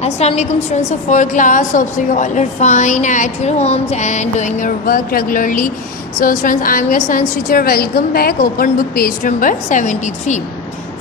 Assalamu alaikum students of 4th class. Hope so you all are fine at your homes and doing your work regularly. So students, I am your science teacher. Welcome back. Open book page number 73.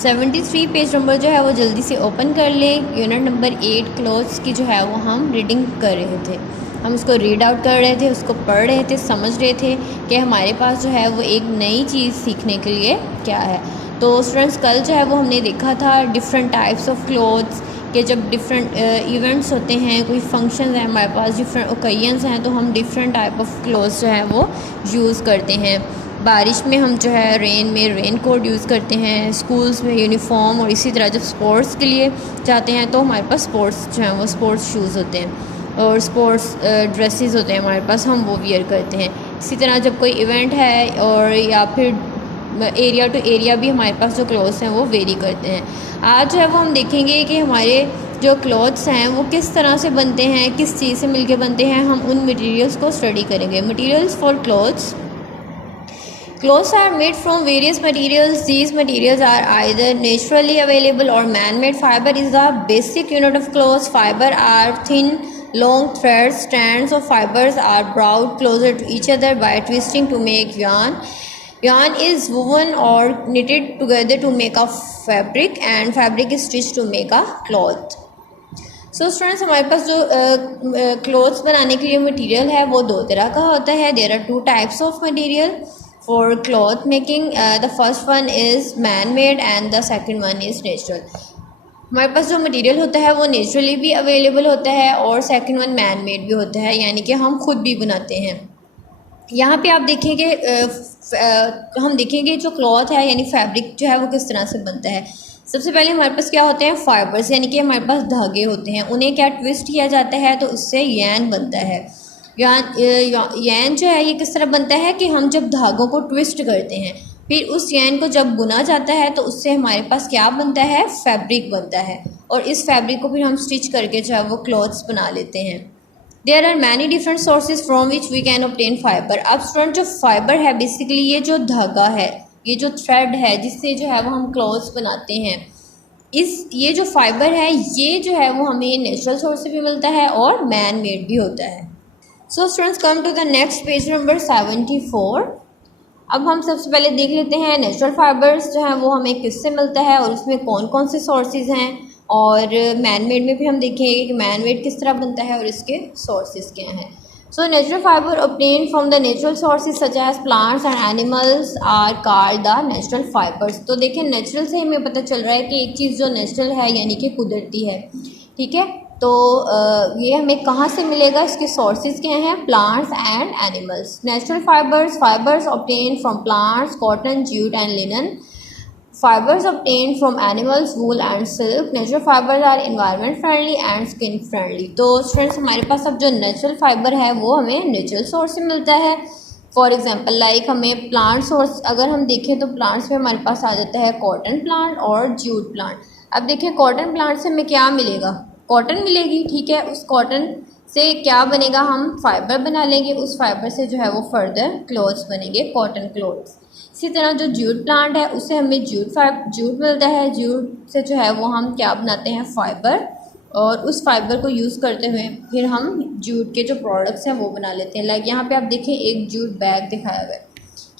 73 page number जो है वो जल्दी से open कर लें। Unit number 8 clothes की जो है वो हम रीडिंग कर रहे थे, हम उसको रीड आउट कर रहे थे, उसको पढ़ रहे थे, समझ रहे थे कि हमारे पास जो है वो एक नई चीज़ सीखने के लिए क्या है। तो स्टूडेंट्स, कल जो है वो हमने देखा था डिफरेंट टाइप्स ऑफ क्लोथ्स कि जब डिफरेंट इवेंट्स होते हैं, कोई फंक्शंस हैं हमारे पास, डिफरेंट ओकेजन्स हैं, तो हम डिफरेंट टाइप ऑफ क्लोथ्स जो है वो यूज़ करते हैं। बारिश में हम जो है रेन में रेन कोट यूज़ करते हैं, स्कूल्स में यूनिफॉर्म, और इसी तरह जब स्पोर्ट्स के लिए जाते हैं तो हमारे पास स्पोर्ट्स जो हैं वो स्पोर्ट्स शूज़ होते हैं और स्पोर्ट्स ड्रेसेस होते हैं हमारे पास, हम वो वियर करते हैं। इसी तरह जब कोई इवेंट है और या फिर एरिया टू एरिया भी हमारे पास जो क्लोथ्स हैं वो वेरी करते हैं। आज जो है वो हम देखेंगे कि हमारे जो क्लोथ्स हैं वो किस तरह से बनते हैं, किस चीज़ से मिलके बनते हैं। हम उन मटेरियल्स को स्टडी करेंगे। Materials for clothes. Clothes are made from various materials. These materials are either naturally available or man-made. Fiber is the basic unit of clothes. Fiber are thin, long threads. Strands of fibers are brought closer to each other by twisting to make yarn. Yarn is woven or knitted together to make a fabric, and fabric is stitched to make a cloth. So students, हमारे पास जो clothes बनाने के लिए material है वो दो तरह का होता है। There are two types of material for cloth making. The first one is man made and the second one is natural. हमारे पास जो मटेरियल होता है वो नेचुरली भी अवेलेबल होता है और सेकंड वन मैन मेड भी होता है, यानी कि हम खुद भी बनाते हैं। यहाँ पे आप देखेंगे हम देखेंगे जो क्लॉथ है यानी फैब्रिक जो है वो किस तरह से बनता है। सबसे पहले हमारे पास क्या होते हैं, फाइबर्स, यानी कि हमारे पास धागे होते हैं, उन्हें क्या ट्विस्ट किया जाता है तो उससे यैन बनता है। यैन जो है ये किस तरह बनता है कि हम जब धागों को ट्विस्ट करते हैं, फिर उस यैन को जब बुना जाता है तो उससे हमारे पास क्या बनता है, फैब्रिक बनता है, और इस फैब्रिक को फिर हम स्टिच करके जो है वो क्लॉथ्स बना लेते हैं। There are many different sources from which we can obtain fibre. अब स्टूडेंट, जो फाइबर है बेसिकली ये जो धागा है, ये जो थ्रेड है जिससे जो है वो हम क्लॉथ्स बनाते हैं, ये जो फाइबर है ये जो है वो हमें नेचुरल सोर्स से भी मिलता है और मैन मेड भी होता है। So students, come to the next page number 74. अब हम सबसे पहले देख लेते हैं नेचुरल फाइबर्स जो हैं वो हमें किससे मिलता है और उसमें कौन कौन से सोर्सेज हैं, और मैन मेड में भी हम देखेंगे कि मैन मेड किस तरह बनता है और इसके सोर्सेज क्या हैं। So natural fiber obtained from the natural sources such as plants and animals are called the natural fibers. तो देखिए, नेचुरल से हमें पता चल रहा है कि एक चीज़ जो नेचुरल है यानी कि कुदरती है, ठीक है। तो ये हमें कहाँ से मिलेगा, इसके सोर्सेज क्या हैं, plants and animals. Natural fibres obtained from plants, cotton, jute and linen. Fibers obtained from animals, wool and silk. Natural fibers are environment friendly and skin friendly. तो स्टूडेंट्स, हमारे पास अब जो नेचुरल फाइबर है वो हमें natural source से मिलता है। फॉर एग्जांपल लाइक हमें प्लांट सोर्स अगर हम देखें तो प्लांट्स में हमारे पास आ जाता है कॉटन प्लांट और जूट प्लांट. अब देखिए, कॉटन प्लांट से हमें क्या मिलेगा, कॉटन मिलेगी, ठीक है। उस कॉटन से क्या बनेगा, हम फाइबर बना लेंगे, उस फाइबर से जो है वो फर्दर क्लोथ्स बनेंगे, कॉटन क्लोथ्स. इसी तरह जो जूट प्लांट है उससे हमें जूट मिलता है, जूट से जो है वो हम क्या बनाते हैं, फाइबर, और उस फाइबर को यूज़ करते हुए फिर हम जूट के जो प्रोडक्ट्स हैं वो बना लेते हैं। लाइक यहाँ पे आप देखें एक जूट बैग दिखाया हुआ है।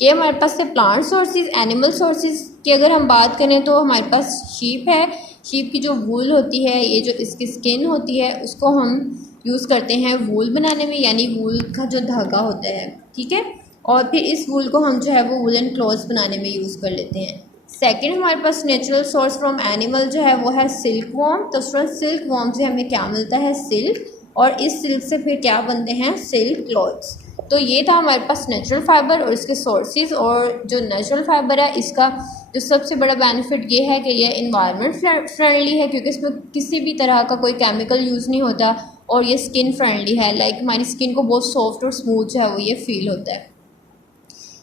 ये हमारे पास से प्लांट सोर्सेज, एनिमल सोर्सेज की अगर हम बात करें तो हमारे पास शीप है, शीप की जो वूल होती है, ये जो इसकी स्किन होती है उसको हम यूज़ करते हैं वूल बनाने में, यानी वूल का जो धागा होता है, ठीक है, और फिर इस वूल को हम जो है वो वूलन क्लॉथ्स बनाने में यूज़ कर लेते हैं। सेकंड, हमारे पास नेचुरल सोर्स फ्रॉम एनिमल जो है वो है सिल्क वॉर्म. तो स्टूडेंट, सिल्क वॉर्म से हमें क्या मिलता है, सिल्क, और इस सिल्क से फिर क्या बनते हैं, सिल्क क्लॉथ्स. तो ये था हमारे पास नेचुरल फाइबर और इसके सोर्सेज. और जो नेचुरल फाइबर है इसका जो सबसे बड़ा बेनिफिट ये है कि ये इन्वायरमेंट फ्रेंडली है, क्योंकि इसमें किसी भी तरह का कोई केमिकल यूज़ नहीं होता, और ये स्किन फ्रेंडली है, लाइक हमारी स्किन को बहुत सॉफ्ट और स्मूथ जो है वो ये फील होता है.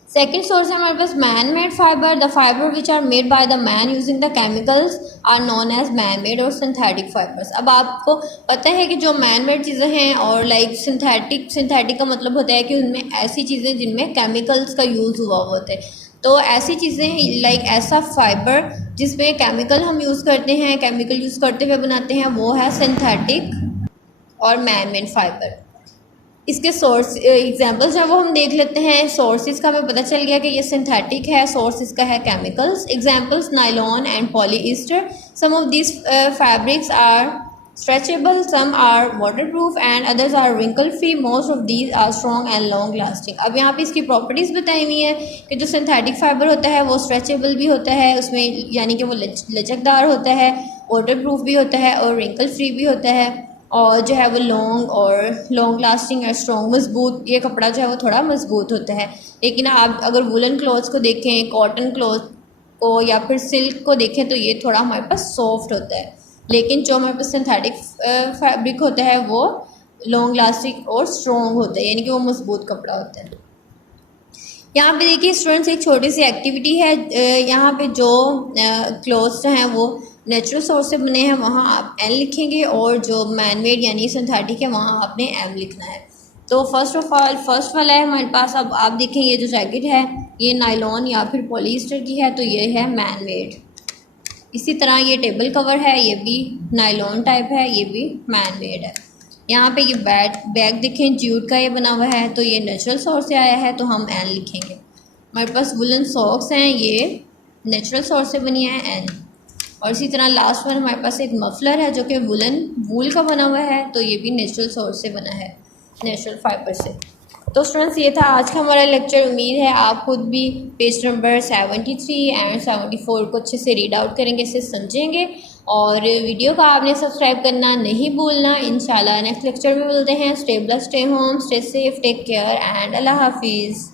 सेकेंड सोर्स है हमारे पास man made fibre. The fibre which are made by the man using the chemicals are known as man made or synthetic fibres. अब आपको पता है कि जो मैन मेड चीज़ें हैं और लाइक सिंथेटिक का मतलब होता है कि उनमें ऐसी चीज़ें जिनमें केमिकल्स का यूज़ हुआ होता है. तो ऐसी चीज़ें लाइक ऐसा फाइबर जिसमें केमिकल हम यूज़ करते हैं, केमिकल यूज़ करते हुए बनाते हैं, वो है सिंथेटिक और मैन मेड फाइबर। इसके सोर्स एग्जांपल्स जो वो हम देख लेते हैं। सोर्सेज का हमें पता चल गया कि ये सिंथेटिक है, सोर्स इसका है chemicals. Examples nylon and polyester. Some of this fabrics are stretchable, some are waterproof and others are wrinkle free. Most of these are strong and long lasting. अब यहाँ पे इसकी प्रॉपर्टीज़ बताई हुई हैं कि जो सिंथेटिक फाइबर होता है वो स्ट्रेचेबल भी होता है, उसमें यानी कि वो लचकदार होता है, वाटरप्रूफ भी होता है और रिंकल फ्री भी होता है, और जो है वो लॉन्ग लास्टिंग और स्ट्रॉन्ग मजबूत, ये कपड़ा जो है वो थोड़ा मजबूत होता है। लेकिन आप अगर वुलन क्लॉथ्स को देखें, कॉटन क्लॉथ को या फिर सिल्क को देखें तो ये थोड़ा हमारे पास सॉफ्ट होता है। लेकिन जो हमारे पास सिंथेटिक फैब्रिक होता है वो लॉन्ग लास्टिंग और स्ट्रॉन्ग होता है, यानी कि वो मजबूत कपड़ा होता है। यहाँ पे देखिए स्टूडेंट्स, एक छोटी सी एक्टिविटी है। यहाँ पे जो क्लॉथ्स हैं वो नेचुरल सोर्स से बने हैं, वहाँ आप एन लिखेंगे, और जो मैन मेड यानी सिंथेटिक है वहाँ आपने एम लिखना है। तो फर्स्ट ऑफ ऑल फर्स्ट वाला है हमारे पास। अब आप देखें ये जो जैकेट है ये नायलॉन या फिर पॉलीस्टर की है, तो ये है मैन मेड। इसी तरह ये टेबल कवर है, ये भी नायलॉन टाइप है, ये भी मैन मेड है। यहाँ पे ये बैग देखें जूट का ये बना हुआ है, तो ये नेचुरल सोर्स से आया है, तो हम एन लिखेंगे। हमारे पास वुलन सॉक्स हैं, ये नेचुरल सोर्स से बनी है, एन। और इसी तरह लास्ट वन हमारे पास एक मफलर है जो कि वूल का बना हुआ है, तो ये भी नेचुरल सोर्स से बना है, नेचुरल फाइबर से। तो स्टूडेंट्स ये था आज का हमारा लेक्चर। उम्मीद है आप खुद भी पेज नंबर 73 एंड 74 को अच्छे से रीड आउट करेंगे, इसे समझेंगे, और वीडियो को आपने सब्सक्राइब करना नहीं भूलना। इंशाल्लाह नेक्स्ट लेक्चर में मिलते हैं। Stay blessed, stay home, stay safe, take care and अल्लाह हाफिज़।